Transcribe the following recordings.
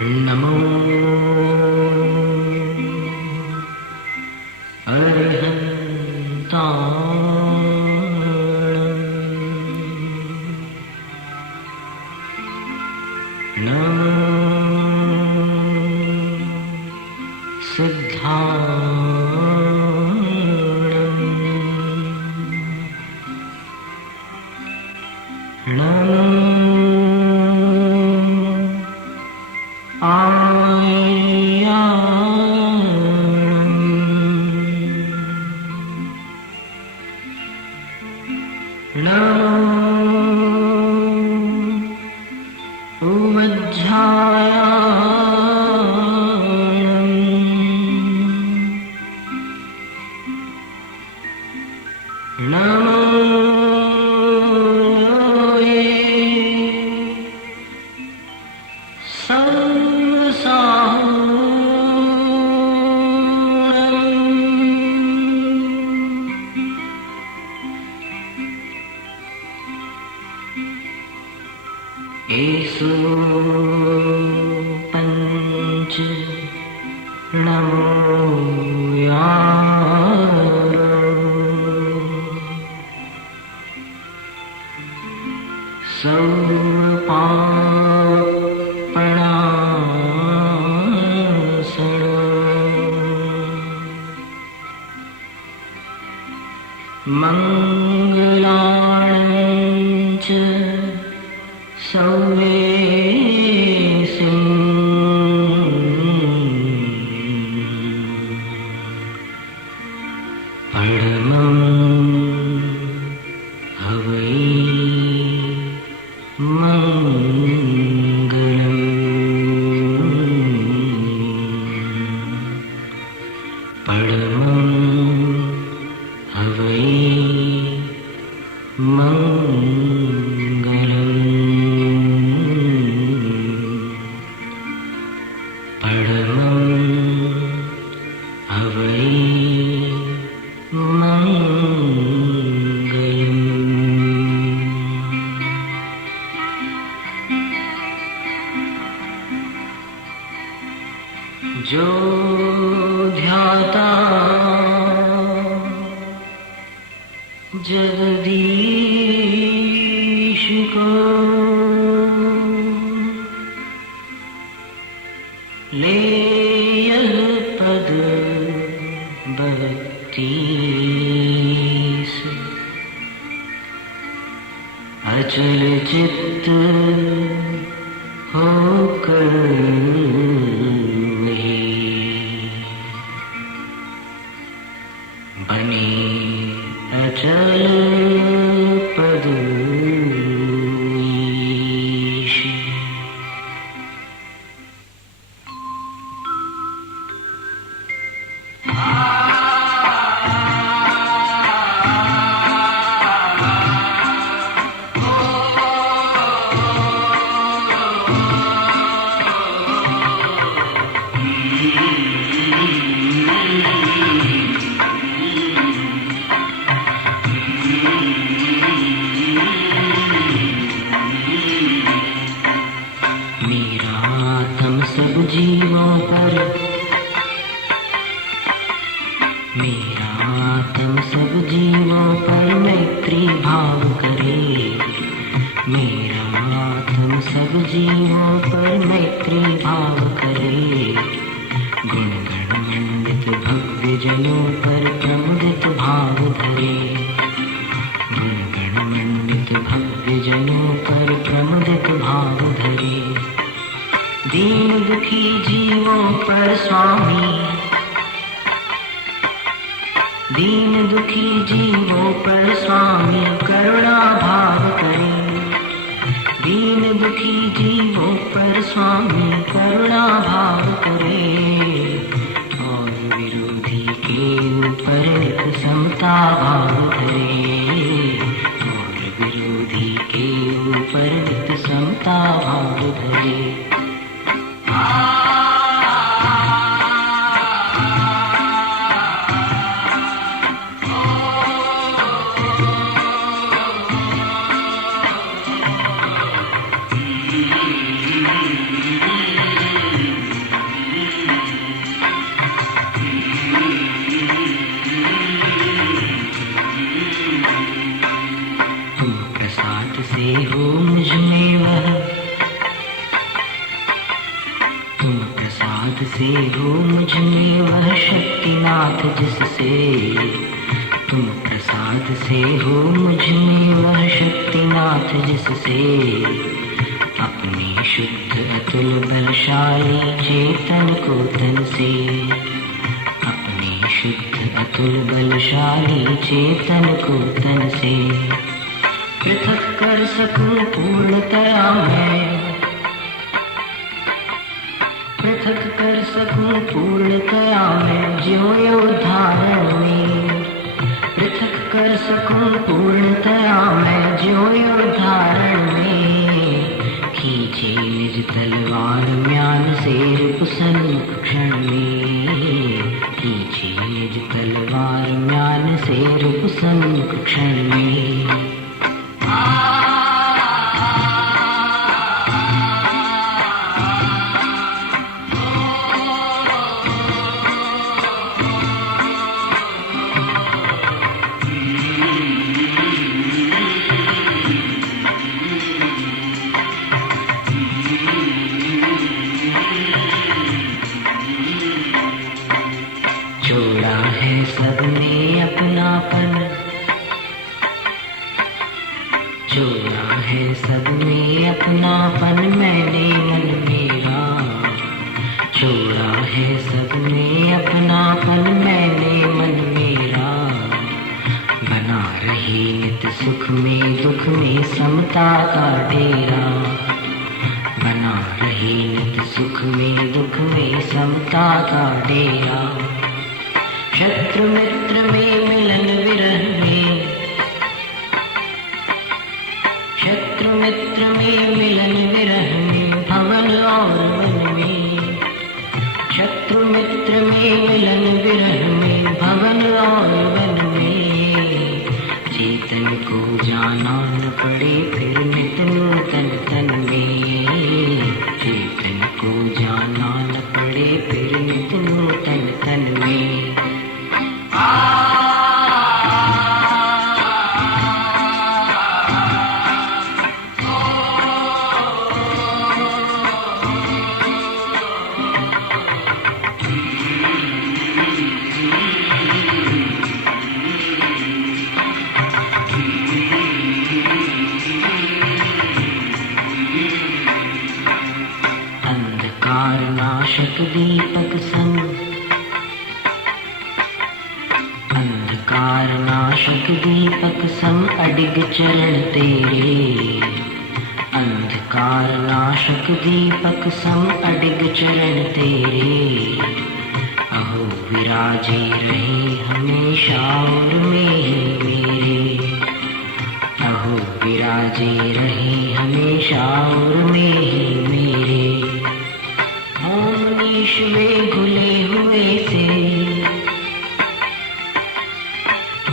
नमो अरहन्ताणं नमो सिद्धाणं नमो एषु पञ्च नमो मङ्गलाणं च सर्वेषु परमं हवै मङ्गलम् परमं हवै जो ध्याता जगदीश को ले यह पद भक्ति से अचल चित्त होकर बने अचल पद जीवों पर मेरा आत्म सब जीवों पर मैत्री भाव करे। मेरा आत्म सब जीवों पर मैत्री भाव करे। गुण गणमंडित भव्य जनों पर प्रमुदित भाव धरे। गुण गणमंडित भव्य जनों पर प्रमुदित भाव धरे। दीन दुखी जीवों पर स्वामी दीन दुखी जीवों पर स्वामी करुणा भाव करे। दीन दुखी जीवों पर स्वामी करुणा भाव करे। और विरोधी के ऊपर नित समता भाव धरे। और विरोधी के ऊपर नित समता भाव धरे। से हो मुझ में वह, तुम प्रसाद से हो मुझ में वह शक्तिनाथ जिससे, तुम प्रसाद से हो मुझ में वह शक्तिनाथ जिससे, अपने शुद्ध अतुल बलशाली चेतन को तन से, अपने शुद्ध अतुल बलशाली चेतन को तन से, पृथक कर सकूं पूर्णतया मैं, पृथक कर सकूं पूर्णतया मैं ज्यों यो धारण में, पृथक कर सकूं पूर्णतया मैं ज्यों यो धारण में, खींचे निज तलवार म्यान से रूप सन्मुख क्षण में, खींचे निज तलवार म्यान से रूप सन्मुख क्षण में। छोड़ा है सबने अपनापन, छोड़ा है सबने अपनापन मैंने मन मेरा, छोड़ा है सबने अपनापन मैंने मन मेरा, बना रही नित सुख में दुख में समता का डेरा, बना रही नित सुख में दुख में समता का डेरा, शत्रु मित्र में मिलन विरह में, शत्रु मित्र में मिलन विरह में भवन और वन में, शत्रु मित्र में मिलन विरह में भवन और वन में, चेतन को जाना न पड़े फिर नित नूतन तन में, चेतन को जाना न पड़े फिर नित नूतन तन में। अंधकार नाशक दीपक संग, अंधकार नाशक दीपक संग अडिग चरण तेरे, अंधकार नाशक दीपक संग अडिग चरण तेरे, अहो विराजे रहे हमेशा और में ही मेरे, अहो विराजे रहे हमेशा और में ही मेरे, ओम नीश वे घुले हुए से,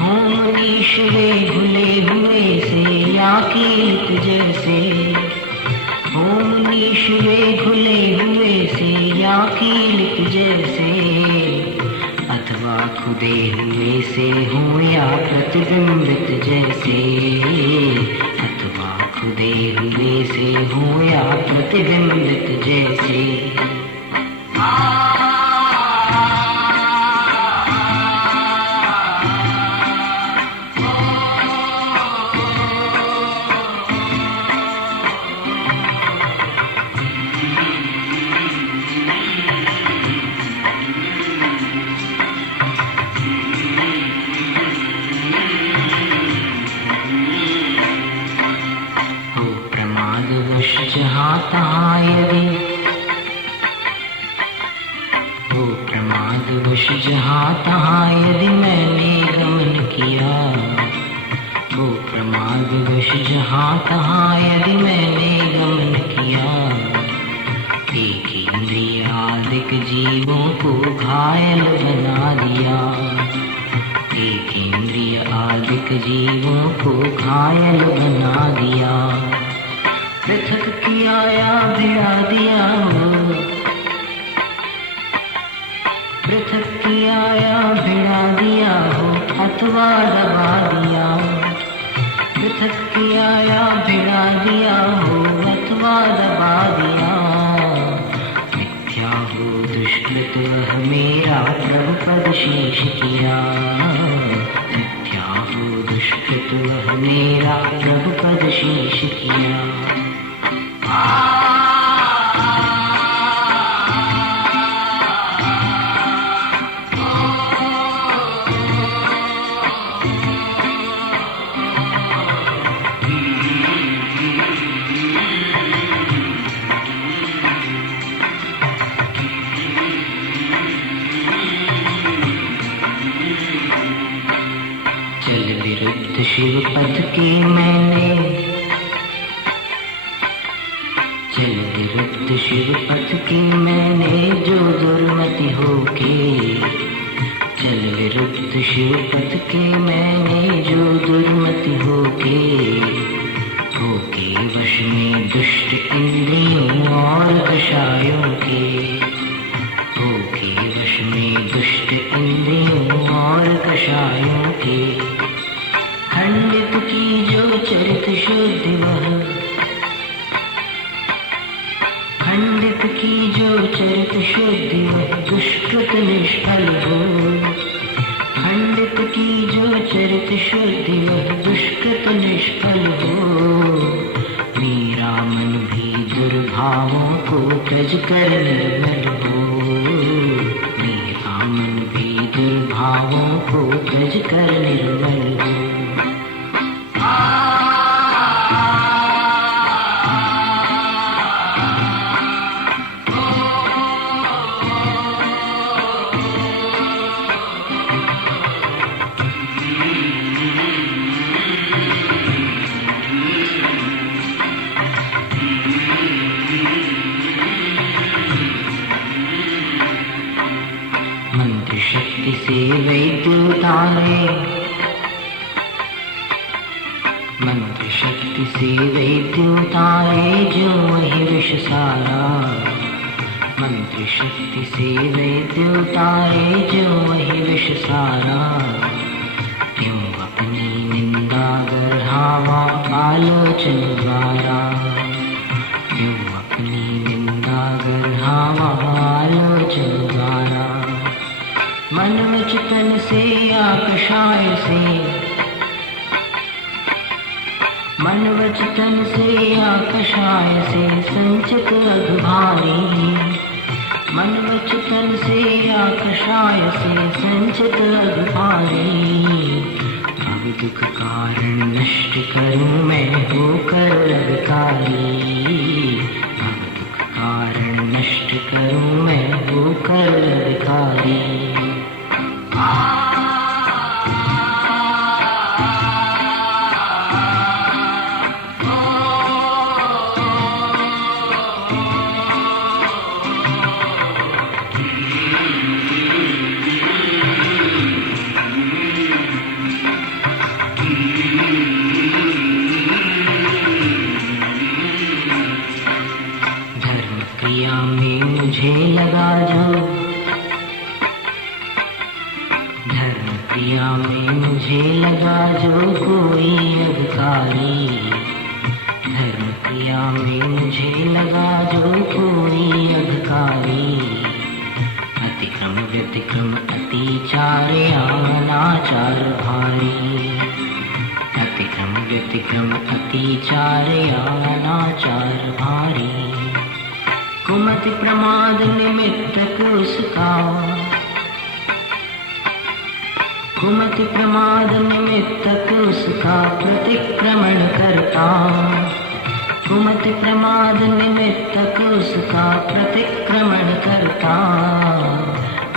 ओम नीश वे घुले हुए से या कीट जैसे, ओम नीश वे घुले हुए से या कीट जैसे, अथवा खुदे हुए से हो या प्रतिबिंबित जैसे, अथवा खुदे हुए से हो या प्रतिबिंबित जैसे। जहाँ तहाँ यदि हो प्रमादवश जहाँ तहाँ यदि मैंने गमन किया, वो प्रमादवश जहाँ तहाँ यदि मैंने गमन किया, एक इंद्रियादिक जीवों को घायल बना दिया, एक इंद्रिय आदिक जीवों को घायल बना दिया, पृथक किया या भिड़ा दिया हो, पृथक किया या भिड़ा दिया हो, अथवा दबा दिया, पृथक किया या भिड़ा दिया हो अथवा दबा दिया, मिथ्या हो दुष्कृत वह मेरा प्रभु पद शेष किया, मिथ्या हो दुष्कृत वह मेरा प्रभु पद शेष किया। चल विरुद्ध शिव पथ की मैंने, चल विरुद्ध शिव पथ की मैंने जो दुर्मति होके, चल विरुद्ध शिव पथ की मैंने जो दुर्मति होके वश में दुष्ट इंद्रियों और कषायों के, होके वश में दुष्ट इंद्रियों और कषायों के, खंडित की जो चरित शुद्धि वह, खंडित की जो चरित शुद्धि वह दुष्कृत निष्फल हो, खंडित की जो चरित शुद्धि वह दुष्कृत निष्फल हो, मेरा मन भी दुर्भावों को त्यज कर निर्मल हो, मेरा मन भी दुर्भावों को त्यज कर निर्मल हो। मंत्र शक्ति से वैद्य उतारे, मंत्र शक्ति से वैद्य उतारे जो वही विष सारा, मंत्र शक्ति से वैद्य उतारे जो वही विष सारा, क्यों अपनी निंदा गढ़ावा आलोचन द्वारा, क्यों अपनी निंदा गढ़ावा आलोचन द्वारा, मन वचन से या कषाय से, मन वचन से या कषाय से संचित अघभारी, मन वचन से या कषाय से संचित अघभारी, अब दुख कारण नष्ट करूं मैं होकर अभिकारी, अब दुख कारण नष्ट करूं मैं होकर अभिकारी। धर्म क्रिया में मुझे लगा जो, धर्म क्रिया में मुझे लगा जो कोई अभिकारी, धर्म क्रिया में मुझे लगा जो कोई अभिकारी, अतिक्रम व्यतिक्रम अतिचार अनाचार भारी, अतिक्रम व्यतिक्रम अतिचार अनाचार भारी, कुमति प्रमाद निमित्तक उसका, कुमति प्रमाद निमित्तक उसका प्रतिक्रमण करता, कुमति प्रमाद निमित्तक उसका प्रतिक्रमण करता,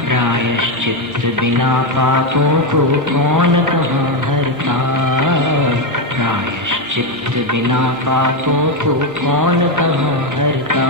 प्रायश्चित बिना पापों को कौन कहाँ हरता, प्रायश्चित बिना पापों को कौन कहाँ हरता।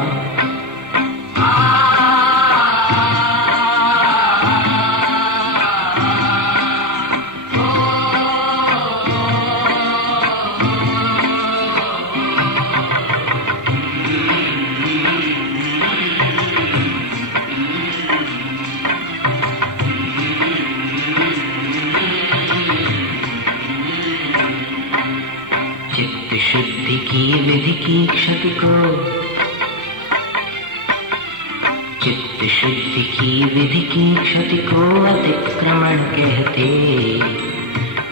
चित्त शुद्धि की विधि की क्षति को, चित्त शुद्धि की विधि की क्षति को अतिक्रमण कहते।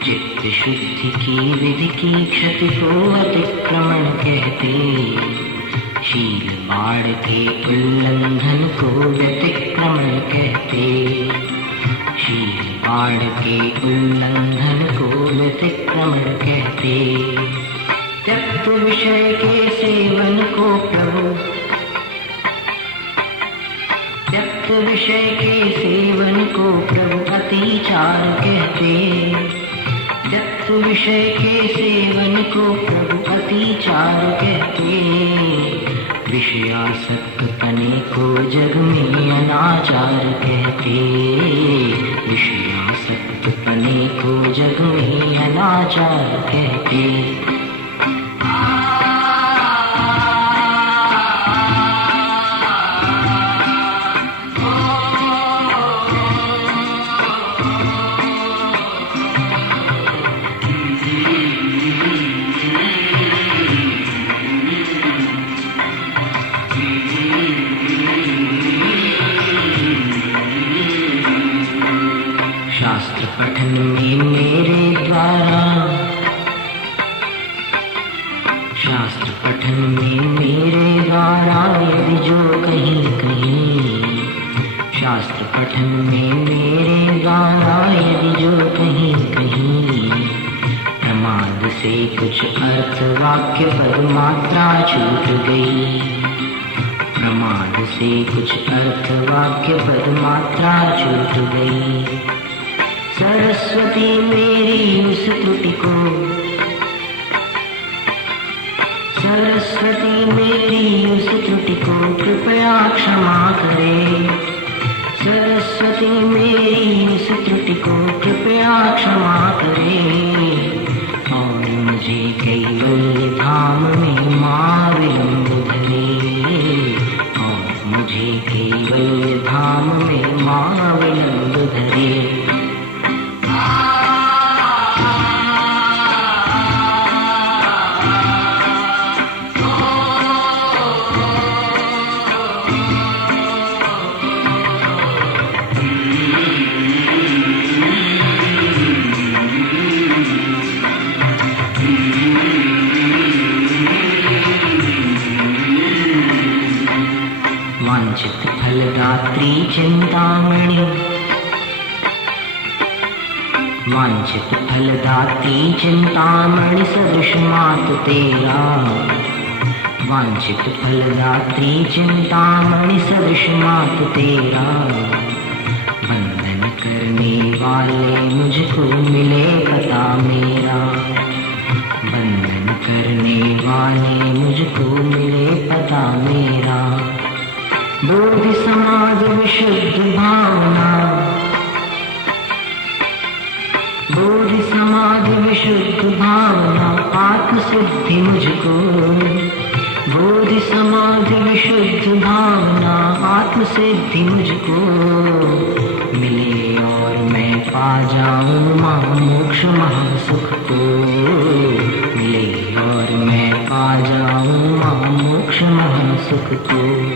चित्त शुद्धि की विधि की क्षति को अतिक्रमण कहते। शील बाढ़ के उल्लंघन को व्यतिक्रमण कहते। शील बाढ़ के उल्लंघन को व्यतिक्रमण कहते। त्यक्त विषय के सेवन को प्रभु, त्यक्त विषय के सेवन को प्रभु अतिचार कहते। त्यक्त विषय के सेवन को प्रभु अतिचार कहते। विषयासक्त पने को जग में अनाचार कहते। विषयासक्त पने को जग में अनाचार कहते। शास्त्र पठन में मेरे द्वारा, शास्त्र पठन में मेरे द्वारा यदि जो कहीं कहीं, शास्त्र पठन में मेरे द्वारा यदि जो कहीं कहीं प्रमाद से कुछ अर्थ वाक्य पर मात्रा छूट गई। प्रमाद से कुछ अर्थ वाक्य पर मात्रा छूट गई। सरस्वती मेरी उस त्रुटि को, सरस्वती मेरी उस त्रुटि को कृपया क्षमा करे। सरस्वती मेरी उस त्रुटि को कृपया क्षमा करे। और मुझे कैवल्य धाम में माँ विलंब धरे। और मुझे कैवल्य धाम में माँ विलंब धरे। वांछित फलदात्री चिंतामणि, वांछित फलदात्री चिंतामणि सदृश मात तेरा। वांछित फलदात्री चिंतामणि सदृश मात तेरा। वंदन करने वाले मुझको मिले पता मेरा। वंदन करने वाले मुझको मिले पता मेरा। बोधि समाधि विशुद्ध भावना, बोधि समाधि विशुद्ध भावना आत्म सिद्धि मुझको। बोधि समाधि विशुद्ध भावना आत्म सिद्धि मुझको मिले। और मैं पा जाऊं मोक्ष महासुख को मिले। और मैं पा जाऊं मोक्ष महासुख को।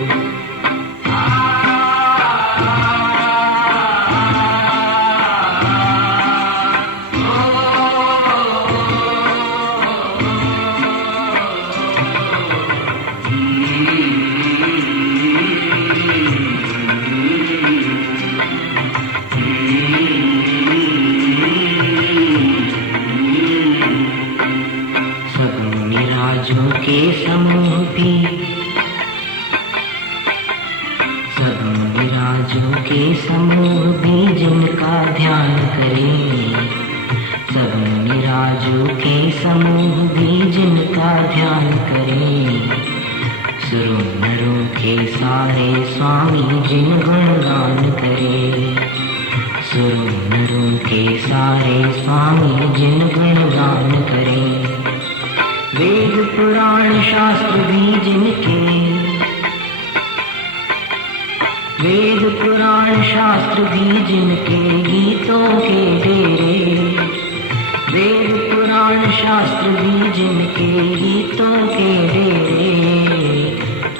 के समूह भी, सब मुनिराजों के समूह भी जिनका ध्यान करें। सब मुनिराजों के समूह भी जिनका ध्यान करें। सुरों नरों के सारे स्वामी जिन गुणगान करें। सुरों नरों के सारे स्वामी जिन गुणगान करें। वेद पुराण शास्त्र भी जिनके, वेद पुराण शास्त्र भी जिनके गीतों के डेरे। वेद पुराण शास्त्र भी जिनके गीतों के डेरे,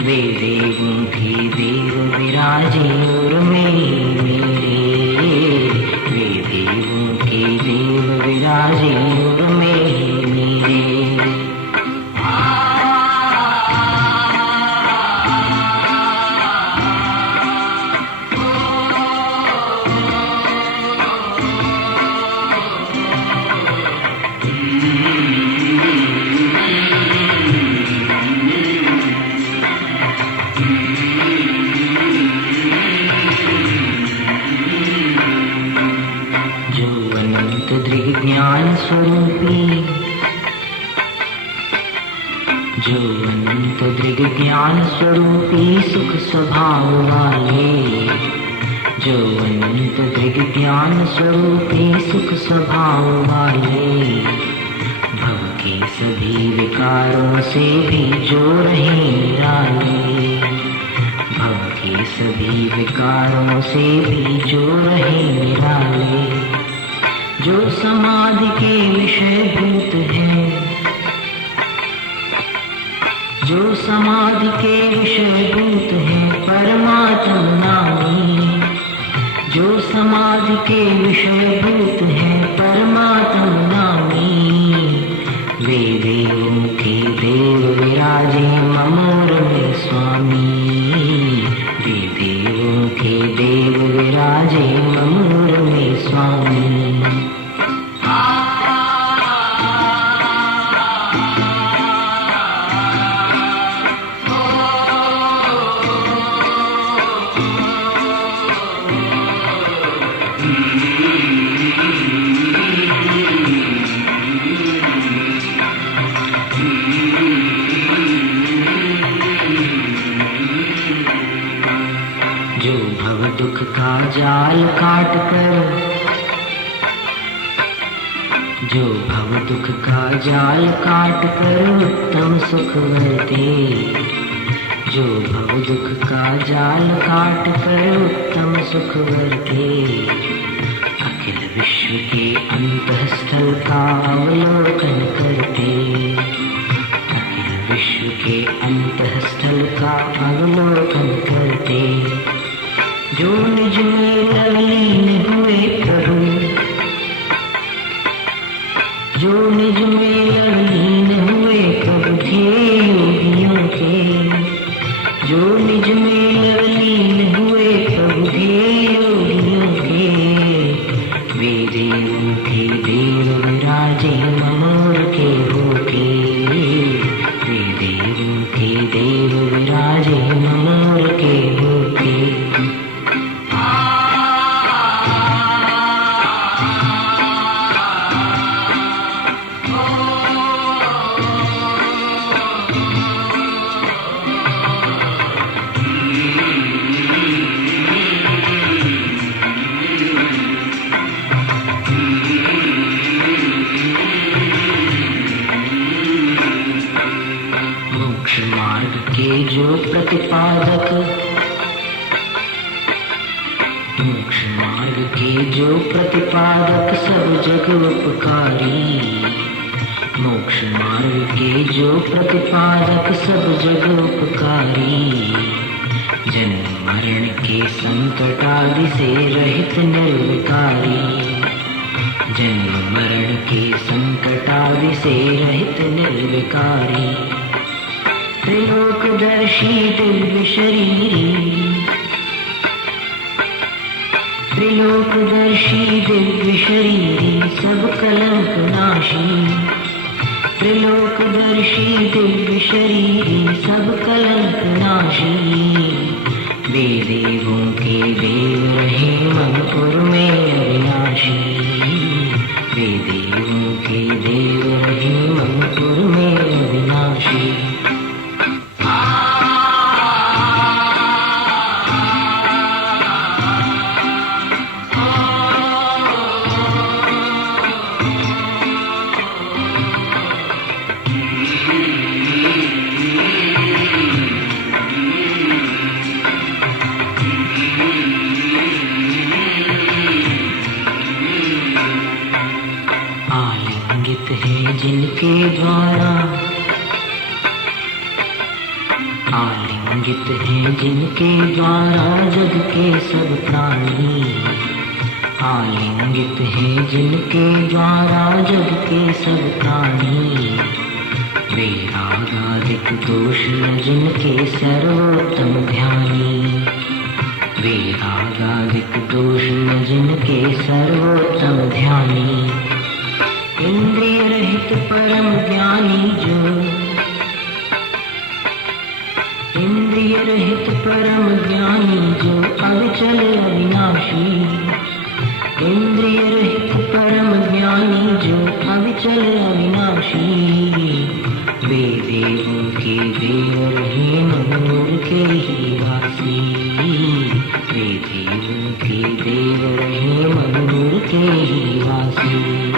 वे देवों के देव विराजे और मेरे, वे देवों के देव विराजे और मेरे। जो अनंत दृग ज्ञान स्वरूपी, जो अनंत दृग ज्ञान स्वरूपी सुख स्वभाव वाले, जो अनंत दृग ज्ञान स्वरूपी सुख स्वभाव वाले, भव के सभी विकारों से भी जो रहे निराले, भव के सभी विकारों से भी जो रहे निराले, जो समाधि के विषय भूत हैं, जो समाधि के विषय भूत हैं परमात्म नामी, जो समाधि के विषय भूत हैं परमात्म नामी, वे देवों के देव विराजे ममोर में स्वामी, वे देवों के देव विराजे ममोर में स्वामी। जो भव दुख का जाल काट कर, जो भव दुख का जाल काट कर उत्तम सुख वर्ते, जो भव दुख का जाल काट कर उत्तम सुख वर्ते, अखिल विश्व के अंतःस्थल का अवलोकन करते, अखिल विश्व के अंतःस्थल का अवलोकन करते, जो निज में ललीन हुए प्रभु, जो निज में ललीन हुए प्रभु थे योगियों के, जो निज में ललीन हुए प्रभु थे योगियों के, वे देवों के देव विराजे ममोर के होके, वे देवों के देव विराजे ममोर के होके। मोक्ष मार्ग के जो प्रतिपादक, मोक्ष मार्ग के जो प्रतिपादक सब जग उपकारी, मोक्ष मार्ग के जो प्रतिपादक सब जग उपकारी, जन्म मरण के संकट आदि से रहित निर्विकारी, जन्म मरण के संकट आदि से रहित निर्विकारी, त्रिलोकदर्शी दिव्य शरीरी, त्रिलोकदर्शी दिव्य शरीरी सब कलंक नाशी, त्रिलोकदर्शी दिव्य शरीरी सब कलंक नाशी, वे देवों के देव रहे मनपुर में अविनाशी, वे देवों के देव रहे मनपुर में अविनाशी। आलिंगित है आलिंगित हैं जिनके द्वारा जग के सब प्राणी, आलिंगित हैं जिनके द्वारा जग के सब प्राणी। वैरागादिक दोष न जिनके सर्वोत्तम ध्यानी, वैरागादिक दोष न जिनके सर्वोत्तम ध्यानी। इंद्रिय रहित परम ज्ञानी जो, इंद्रिय रहित परम ज्ञानी जो अविचल अविनाशी, इंद्रिय रहित परम ज्ञानी जो अविचल अविनाशी। वे देवों के देव रहे मनोर के ही वासी, वे देवों के देव रहे मनोर के ही वासी।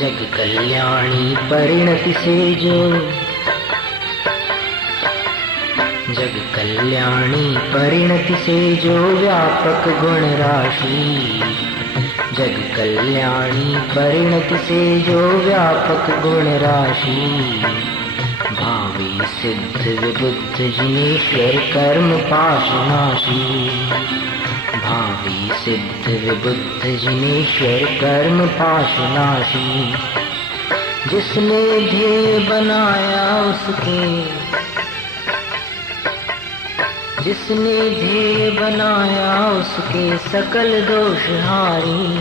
जग कल्याणी परिणति से जो, जग कल्याणी परिणति से जो व्यापक गुण राशि, जग कल्याणी परिणति से जो व्यापक गुण राशि। भावी सिद्ध विबुद्ध जिनेश्वर कर्म पाशनाशी, भावी सिद्ध विबुद्ध जिनेश्वर कर्म पाशनाशी। जिसने ध्येय बनाया उसके, जिसने ध्येय बनाया उसके सकल दोष हारी,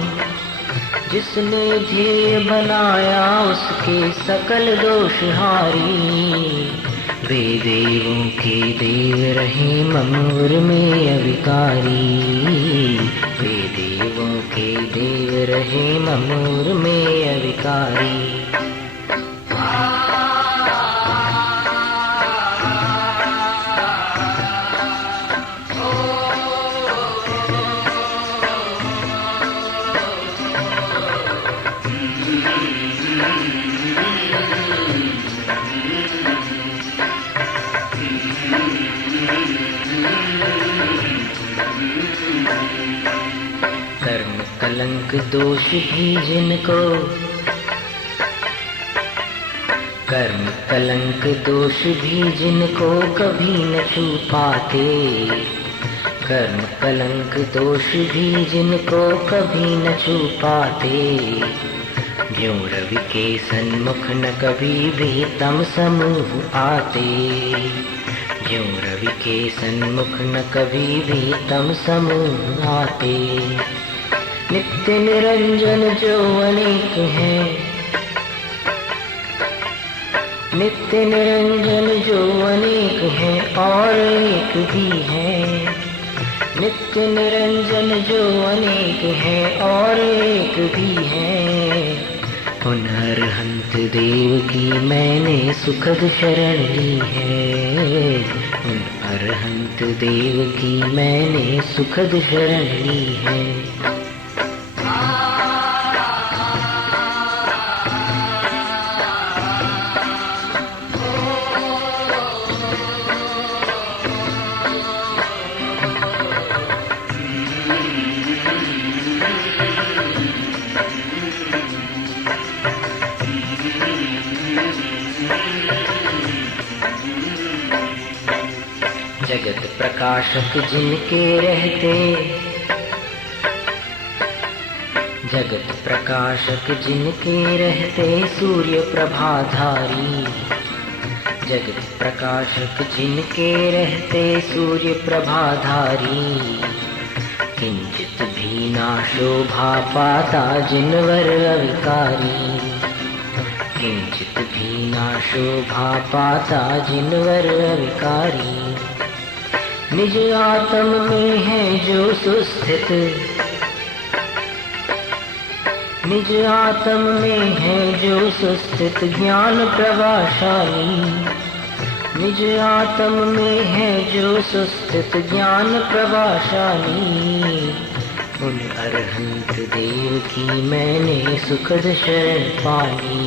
जिसने ध्येय बनाया उसके सकल दोष हारी। वे देवों के देव रहे मनोर में अविकारी, वे देवों के देव रहे मनोर में अविकारी। कर्म कलंक दोष भी जिनको, कर्म कलंक दोष भी जिनको कभी न छू पाते, कर्म कलंक दोष भी जिनको कभी न छू पाते। ज्यों रवि के सन्मुख न कभी भी तम समूह आते, ज्यों रवि के सन्मुख न कभी भी तम समूह आते। नित्य निरंजन जो अनेक है, नित्य निरंजन जो अनेक है और एक भी है, नित्य निरंजन जो अनेक है और एक भी है। उन अरहंत देव की मैंने सुखद शरण ली है, उन अरहंत देव की मैंने सुखद शरण ली है। जगत प्रकाशक जिनके रहते, जगत प्रकाशक जिनके रहते सूर्य प्रभाधारी, जगत प्रकाशक जिनके रहते सूर्य प्रभाधारी, किंचित भी ना शोभा पाता जिनवर अविकारी, किंचित भी ना शोभा पाता जिनवर अविकारी। निज आत्म में है जो सुस्थित, निज आत्म में है जो सुस्थित ज्ञान प्रभाशाली, निज आत्म में है जो सुस्थित ज्ञान प्रभाशाली। उन अरहंत देव की मैंने सुखद शरण पाली,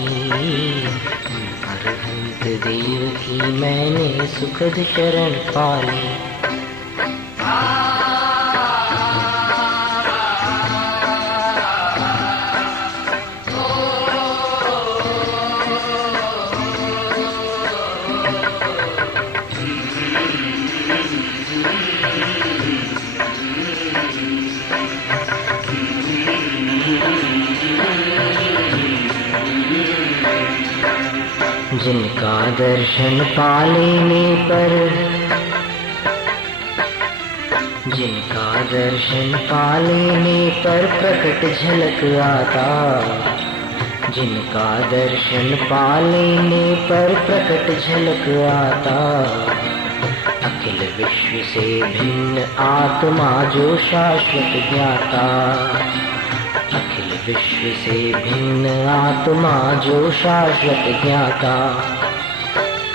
उन अरहंत देव की मैंने सुखद शरण पाली। जिनका दर्शन पा लेने पर, जिनका दर्शन पा लेने पर प्रकट झलक आता, जिनका दर्शन पा लेने पर प्रकट झलक आता। अखिल विश्व से भिन्न आत्मा जो शाश्वत ज्ञाता, अखिल विश्व से भिन्न आत्मा जो शाश्वत ज्ञाता।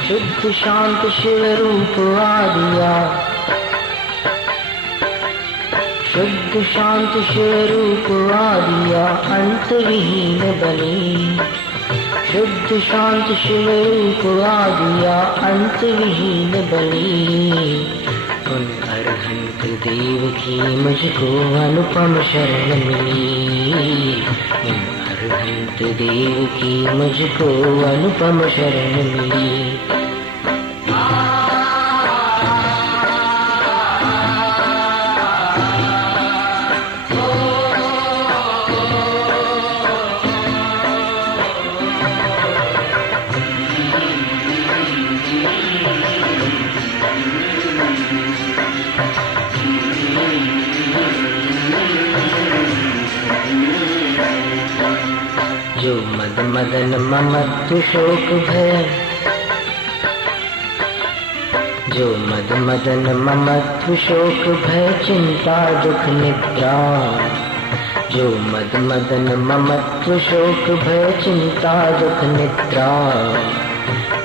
शुद्ध शांत शिव रूप आदिया, शुद्ध शांत शिव रूप आदिया अंत विहीन बनी, शुद्ध शांत शिव रूप आदिया अंत विहीन बनी। उन अरहंत देव की मुझको अनुपम शरण मिली, उन अरहंत देव की मुझको अनुपम शरण मिली। जो मद मदन ममत्व शोक भय, जो मद मदन ममत्व शोक भय चिंता दुख निद्रा, जो मद मदन ममत्व शोक भय चिंता दुख निद्रा।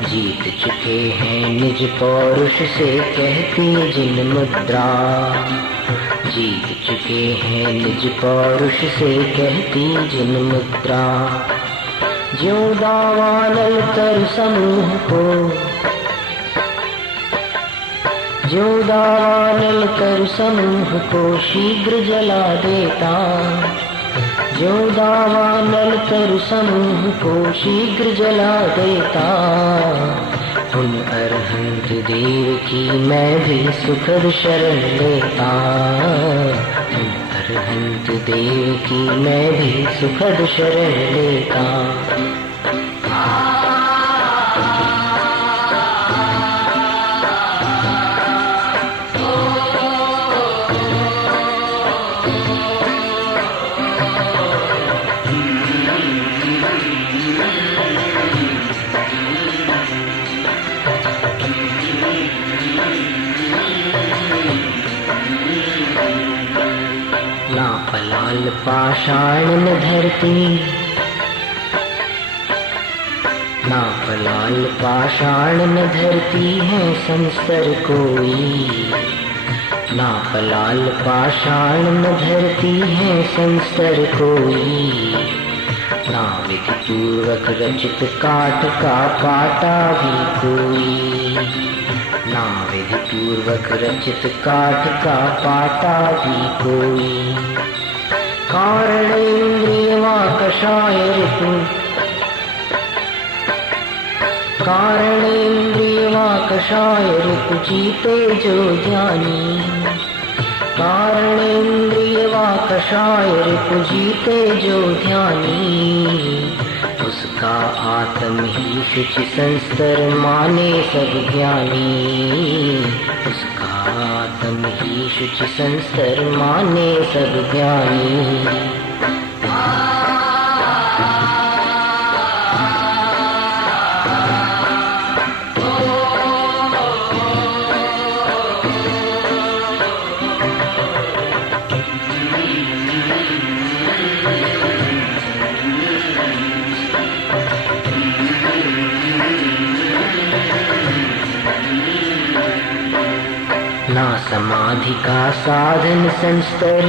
जीत चुके हैं निज पौरुष से कहती जिन मुद्रा, जीत चुके हैं निज पौरुष से कहती जिन मुद्रा। ज्यों दावानल कर समूह को, ज्यों दावानल कर समूह को शीघ्र जला देता, ज्यों दावानल कर समूह को शीघ्र जला देता। उन अरहंत देव की मैं भी सुखद शरण लेता, उन अरहंत देव की मैं भी सुखद शरण लेता। ना पलाल पाषाण न धरती, ना पलाल पाषाण न धरती है संस्तर कोई, ना पलाल पाषाण न धरती है संस्तर कोई। ना विधि पूर्वक रचित काठ का पाटा भी कोई, ना विधि पूर्वक रचित काठ का पाटा भी कोई। कारण इंद्रियवा कषाय ऋतु, कारण इंद्रियवा कषाय ऋतु जीते जो ज्ञानी, कारण इंद्रियवा कषाय ऋतु जीते जो ध्यानी। उस उसका आत्म ही शुचि संस्तर माने सब ज्ञानी। उसका आत्म ही शुचि संस्तर माने सब ज्ञानी। ना समाधि का साधन संस्तर,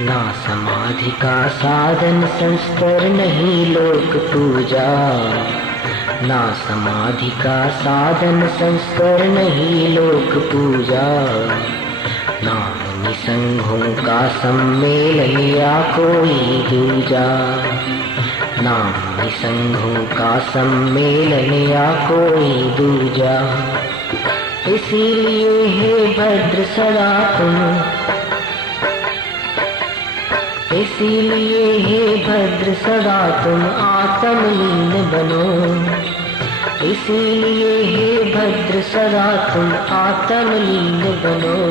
ना समाधि का साधन संस्तर नहीं लोक पूजा। ना समाधि का साधन संस्तर नहीं लोक पूजा। ना मुनि संघों का सम्मेलन या कोई दूजा। ना मुनि संघों का सम्मेलन या कोई दूजा। इसीलिए हे भद्र सदा तुम, इसीलिए हे भद्र सदा तुम आत्मलीन बनो। इसीलिए हे भद्र सदा तुम आत्मलीन बनो।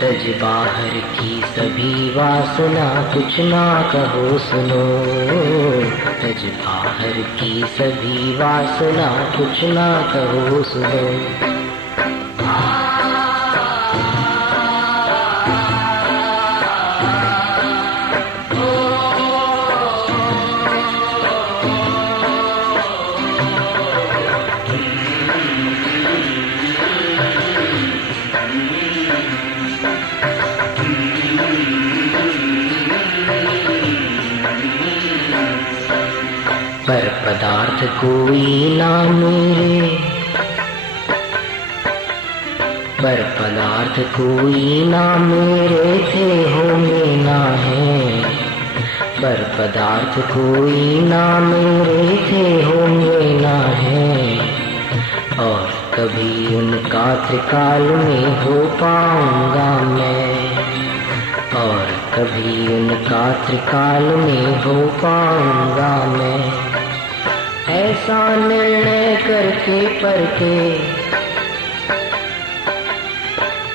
तज बाहर की सभी वासना कुछ ना कहो सुनो। तज बाहर की सभी वासना कुछ ना कहो सुनो। पर पदार्थ कोई ना मेरे, पर पदार्थ कोई ना मेरे थे होंगे ना है। पर पदार्थ कोई ना मेरे थे होंगे ना है। और कभी उनका त्रिकाल में हो पाऊंगा मैं। और कभी उनका त्रिकाल में हो पाऊंगा मैं। ऐसा निर्णय करके परके,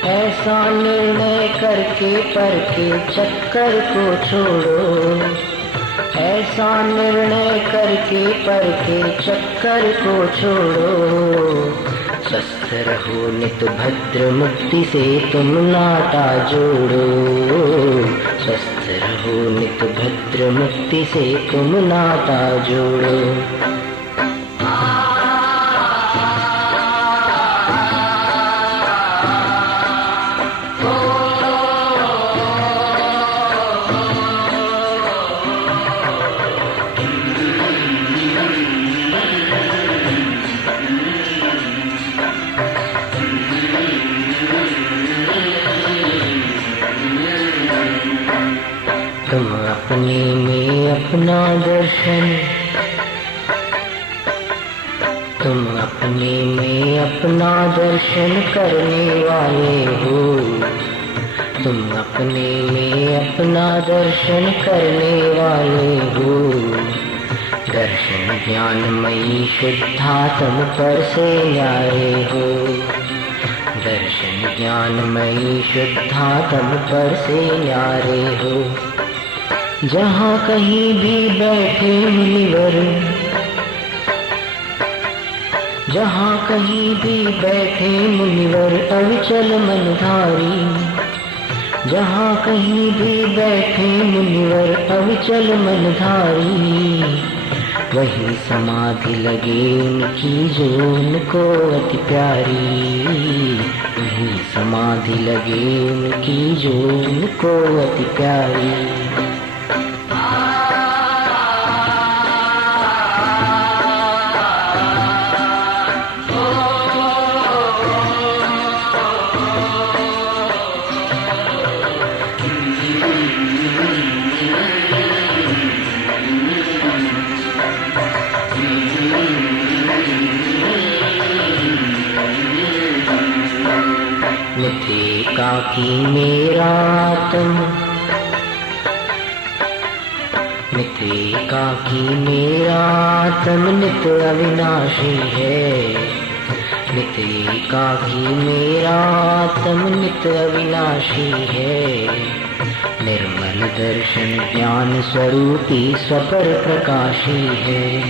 ऐसा निर्णय करके परके चक्कर को छोड़ो। ऐसा निर्णय करके परके चक्कर को छोड़ो। स्वस्थ रहो नित भद्र मुक्ति से तुम नाता जोड़ो। स्वस्थ रहो नित भद्र मुक्ति से तुम नाता जोड़ो। तुम अपने में अपना दर्शन, तुम अपने में अपना दर्शन करने वाले हो। तुम अपने में अपना दर्शन करने वाले हो। दर्शन ज्ञानमयी शुद्धात्म पर से आए हो। दर्शन ज्ञानमयी शुद्धात्म पर से न्यारे हो। जहाँ कहीं भी बैठे मुनिवर, जहाँ कहीं भी बैठे मुनिवर अविचल मनधारी। जहाँ कहीं भी बैठे मुनिवर अविचल मनधारी। वही समाधि लगे उनकी जो उनको अति प्यारी। वही समाधि लगे उनकी जो उनको अति प्यारी। एकाकी मेरा आत्म, एकाकी मेरा तम नित अविनाशी है। नित एकाकी मेरा तम नित अविनाशी है। निर्मल दर्शन ज्ञान स्वरूपी स्वपर प्रकाशी है।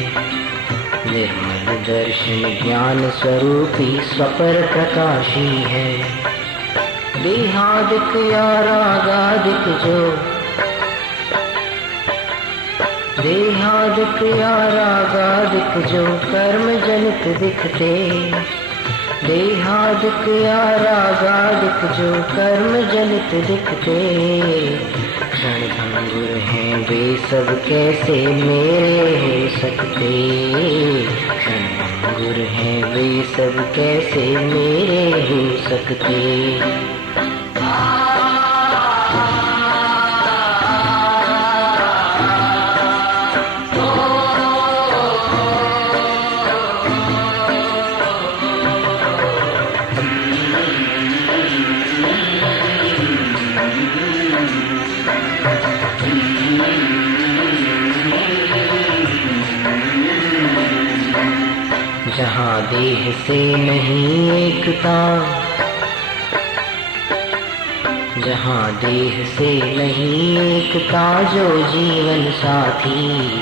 निर्मल दर्शन ज्ञान स्वरूपी स्वपर प्रकाशी है। देहादिक या रागादिक जो, देहादिक या रागादिक जो कर्म जनित दिखते। देहादिक या रागादिक जो कर्म जनित दिखते। क्षण भंगुर हैं वे सब कैसे मेरे हो सकते। क्षण भंगुर हैं वे सब कैसे मेरे हो सकते। जहाँ देह से नहीं एकता, जहाँ देह से नहीं एकता जो जीवन साथी।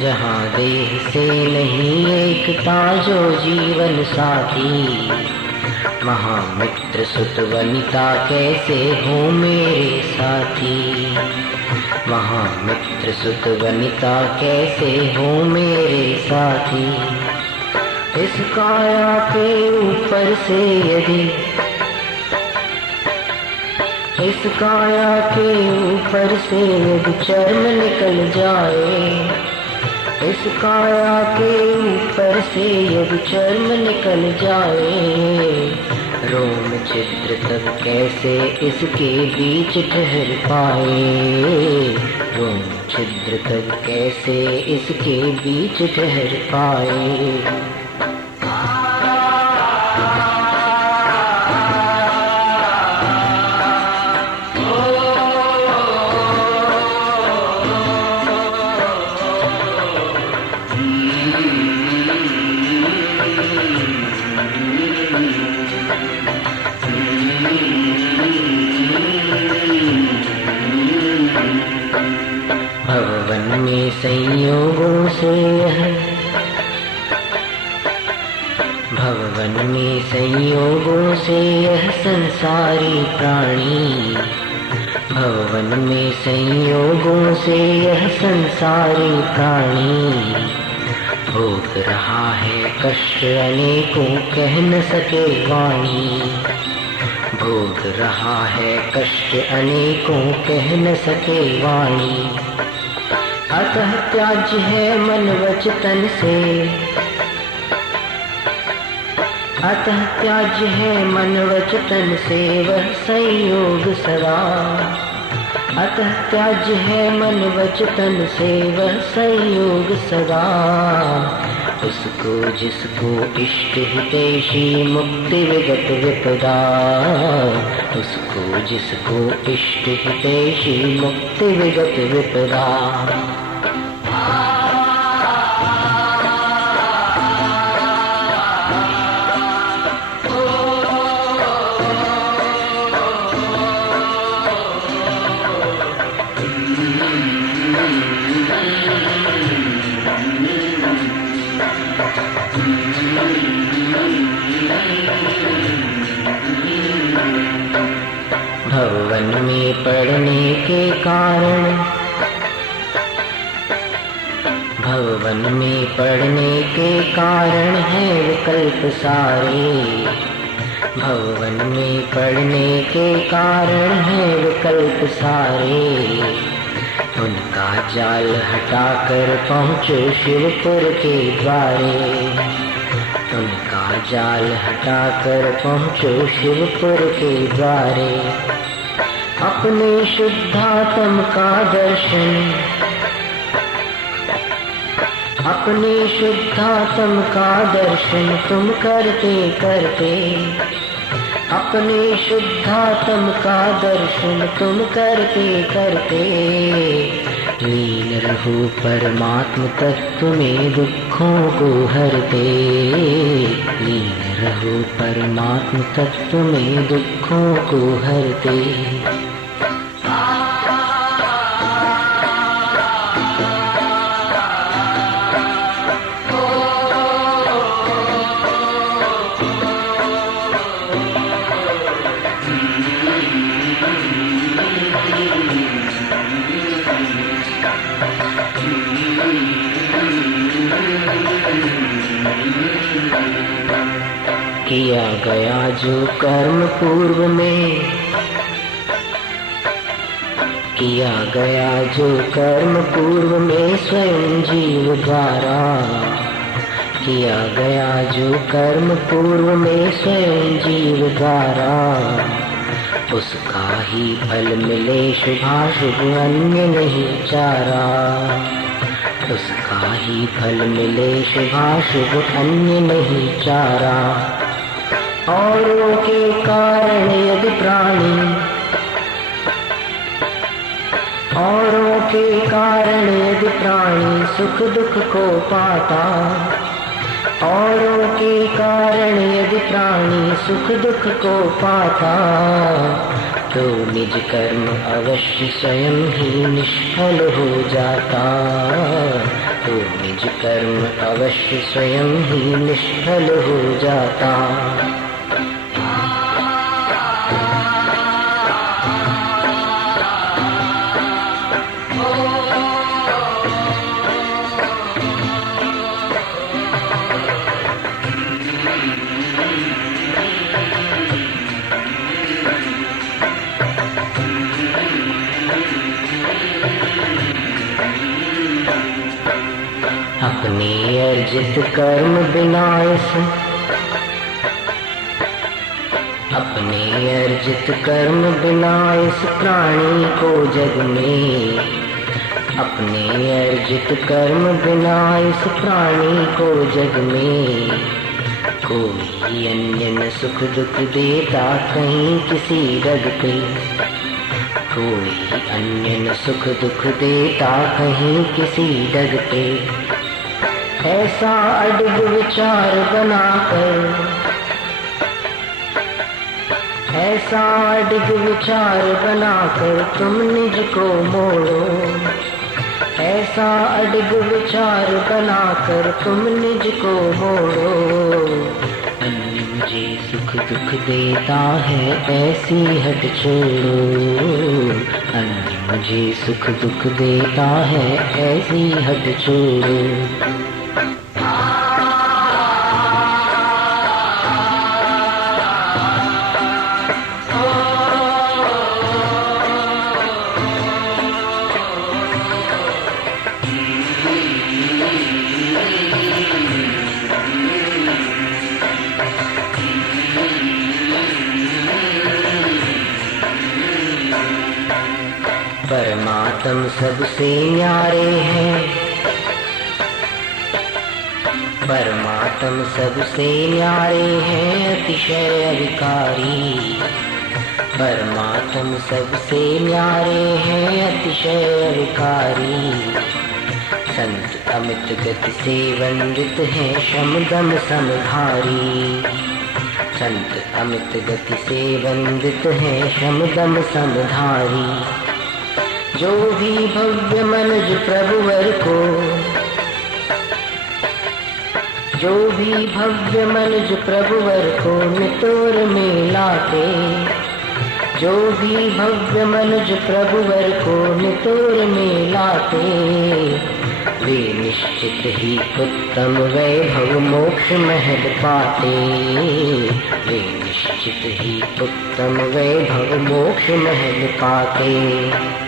जहाँ देह से नहीं एकता जो जीवन साथी। महामित्र सुत वनिता कैसे हो मेरे साथी। महामित्र सुत वनिता कैसे हो मेरे साथी। इस काया के ऊपर से यदि, इस काया के ऊपर से यदि चर्म निकल जाए। इस काया के ऊपर से यदि चर्म निकल जाए। रोम छिद्र तब कैसे इसके बीच ठहर पाए। रोम छिद्र तब कैसे इसके बीच ठहर पाए। भवन में संयोगों से यह, भवन में संयोगों से यह संसारी प्राणी। भवन में संयोगों से यह संसारी प्राणी। भोग रहा है कष्ट अनेकों कह न सके वाणी। भोग रहा है कष्ट अनेकों कह न सके वाणी। अतः त्याज्य है मन वच तन से, अतः त्याज्य है मन वच तन से वह संयोग सदा। अतः त्याज्य है मन वच तन से वह संयोग सदा। उसको जिसको इष्ट हितैषी मुक्ति विगत विपदा। उसको जिसको इष्ट हितैषी मुक्ति विगत विपदा। भवन में पड़ने के कारण, भवन में पड़ने के कारण है विकल्प सारे। भवन में पड़ने के कारण है विकल्प सारे। उनका जाल हटाकर पहुँचो शिवपुर के द्वारे। उनका जाल हटाकर पहुँचो शिवपुर के द्वारे। अपने शुद्धात्म का दर्शन, अपने शुद्धात्म का दर्शन तुम करते करते। अपने शुद्धात्म का दर्शन तुम करते करते लीन रहो परमात्म तत्व में दुखों को हरते। लीन रहो परमात्म तत्व में दुखों को हरते। किया गया जो कर्म पूर्व में, किया गया जो कर्म पूर्व में स्वयं जीव द्वारा, किया गया जो कर्म पूर्व में स्वयं जीव द्वारा, उसका ही फल मिले शुभाशुभ अन्य नहीं चारा। उसका ही फल मिले शुभाशुभ अन्य नहीं चारा। औरों के कारण यदि प्राणी, औरों के कारण यदि प्राणी सुख दुख को पाता, औरों के कारण यदि प्राणी सुख दुख को पाता, तो निज कर्म अवश्य स्वयं ही निष्फल हो जाता। तो निज कर्म अवश्य स्वयं ही निष्फल हो जाता। अपने अर्जित कर्म विनाश, अपने अर्जित कर्म विनाश प्राणी को जग में, अपने अर्जित कर्म विनाश प्राणी को जग में। कोई अन्य न सुख दुख देता कहीं किसी रग पे, कोई अन्य न सुख दुख देता कहीं किसी डग पे। ऐसा अडिग विचार बनाकर, ऐसा अडिग विचार बनाकर तुम निज को मोड़ो। ऐसा अडिग विचार बनाकर तुम निज को मोड़ो। अन्य मुझे सुख दुख देता है ऐसी हट छोड़ो। अन्य मुझे सुख दुख देता है ऐसी हट छोड़ो। परमात्म सबसे न्यारे हैं, परमात्म सबसे न्यारे हैं अतिशय अविकारी। परमात्म सबसे न्यारे हैं अतिशय अविकारी। संत अमित गति से वंदित हैं शम दम समधारी। संत अमित गति से वंदित हैं शम दम समधारी। जो भी भव्य मनुज प्रभुवर को, जो भी भव्य मनुज प्रभुवर को नितोर में लाते, जो भी भव्य मनुज प्रभुवर को नितोर में लाते, वे निश्चित ही उत्तम वैभव मोक्ष महल पाते। वे निश्चित ही उत्तम वैभव मोक्ष महल पाते।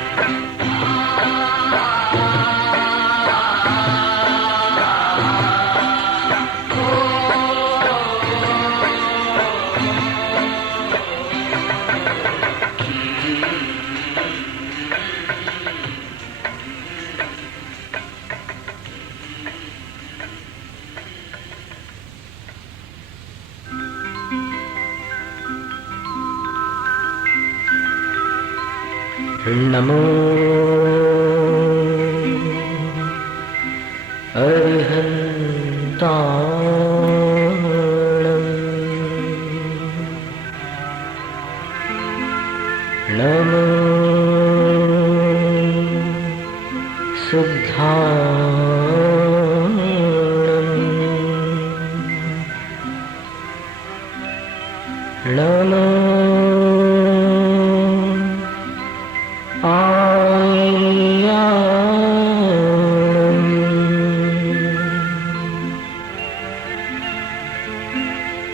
नमो अरिहन्ताणं नमो शुद्धाणं नमो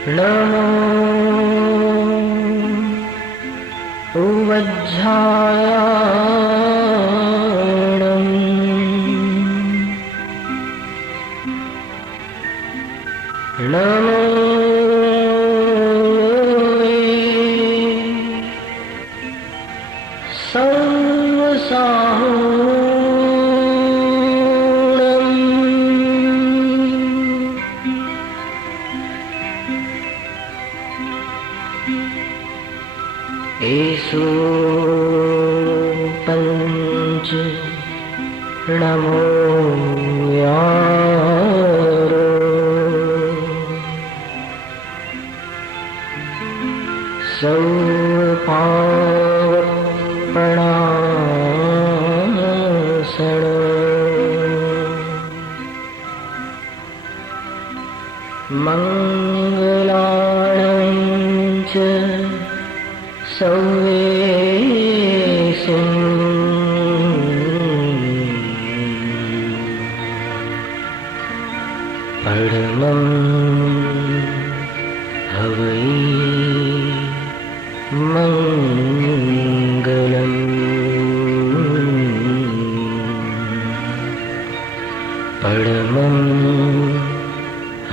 नमो उवज्झायाणं नमो एषु पञ्च नमो यारो सौपावपणासनो मङ्गलाणं च सौवेशं परमं हवै मङ्गलम् परमं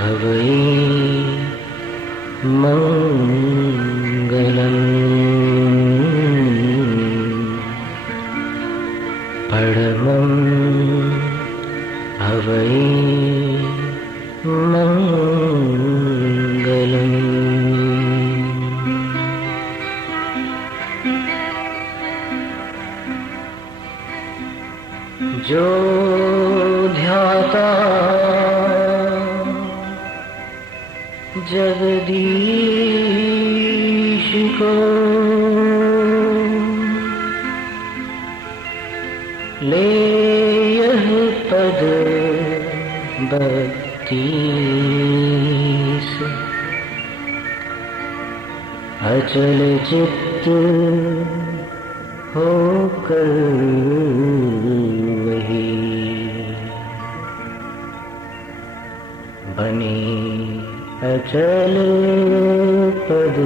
हवै मङ्गलम् परमं हवै मङ्गलम्। जो ध्याता जगदीश को ले यह पद बत्तीस अचल चित्त होकर वही बने अचल पद